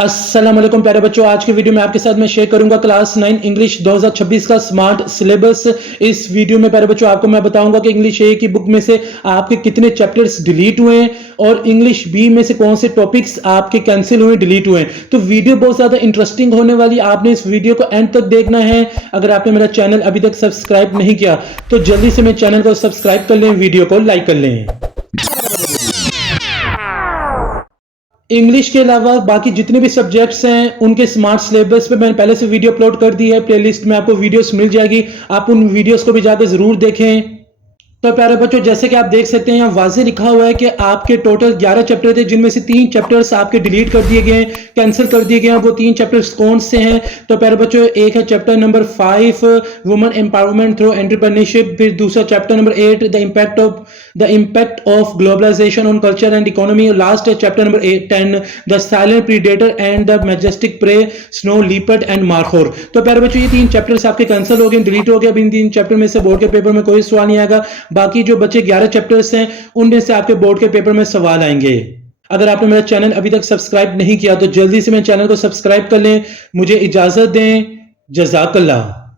अस्सलाम वालेकुम प्यारे बच्चों, आज की वीडियो में आपके साथ मैं शेयर करूंगा क्लास 9 इंग्लिश 2026 का स्मार्ट सिलेबस। इस वीडियो में प्यारे बच्चों आपको मैं बताऊंगा कि इंग्लिश ए की बुक में से आपके कितने चैप्टर्स डिलीट हुए हैं और इंग्लिश बी में से कौन से टॉपिक्स आपके कैंसिल हुए, डिलीट हुए हैं। तो वीडियो बहुत ज्यादा इंटरेस्टिंग होने वाली, आपने इस वीडियो को एंड तक देखना है। अगर आपने मेरा चैनल अभी तक सब्सक्राइब नहीं किया तो जल्दी से मेरे चैनल को सब्सक्राइब कर लें, वीडियो को लाइक कर लें। इंग्लिश के अलावा बाकी जितने भी सब्जेक्ट्स हैं उनके स्मार्ट सिलेबस पे मैंने पहले से वीडियो अपलोड कर दी है। प्लेलिस्ट में आपको वीडियोस मिल जाएगी, आप उन वीडियोस को भी जाकर जरूर देखें। तो प्यारे बच्चों, जैसे कि आप देख सकते हैं यहाँ वाज़े लिखा हुआ है कि आपके टोटल 11 चैप्टर थे, जिनमें से 3 चैप्टर्स आपके डिलीट कर दिए गए, कैंसिल कर दिए गए हैं। वो 3 चैप्टर्स कौन से हैं? तो प्यारे बच्चों, एक है chapter number 5 women empowerment through entrepreneurship, फिर दूसरा chapter number 8 the impact of globalization on culture and economy, और लास्ट है chapter number 10 the silent predator and the majestic prey, snow leopard and markhor. तो प्यारे बच्चों, ये 3 चैप्टर्स आपके cancel हो गए, डिलीट हो गए। अब इन 3 चैप्टर में से बोर्ड के पेपर में कोई सवाल नहीं आएगा। बाकी जो बचे 11 चैप्टर्स हैं उनमें से आपके बोर्ड के पेपर में सवाल आएंगे। अगर आपने मेरा चैनल अभी तक सब्सक्राइब नहीं किया तो जल्दी से मेरे चैनल को सब्सक्राइब कर लें। मुझे इजाजत दें। जज़ाकल्लाह।